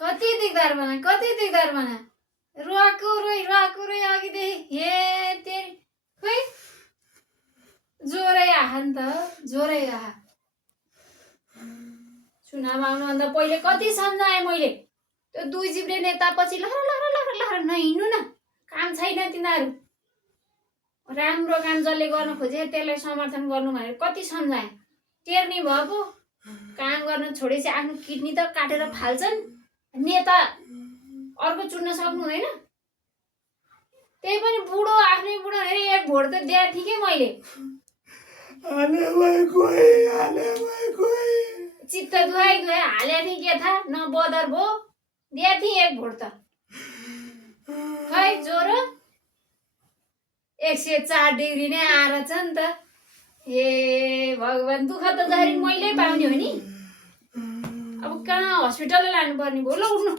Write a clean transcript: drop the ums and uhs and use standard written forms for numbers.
कति दिगदार बना रुवाको रोइ अघिदेखि हे तेरी खै ज्वरै आहा नि त ज्वरै आहा चुनाव आउनुभन्दा पहिले कति सम्झाएँ मैले त्यो दुई जिब्रे नेता पछि लहर नहिँड्नु न काम छैन तिनीहरू राम्रो काम जसले गर्न खोजे त्यसलाई समर्थन गर्नु भनेर कति सम्झाएँ टेर्नी भयो पो काम गर्न छोडेपछि आफ्नो किडनी त काटेर फाल्छन् नेता अर्को चुन्न सक्नु हुँदैन त्यही पनि बुढो आफ्नै बुढो हेरे एक भोट त दिए ठिकै मैले चित्त दुहाई हाले थिएँ के थाहा न बदर भो दिए थिएँ एक भोट त खै ज्वरो 104 डिग्री नै आएर छ नि त हे भगवान दुःख त जरी मैले पाउने हो नि अब कहाँ हस्पिटल लानुपर्ने भयो ल उठ्नु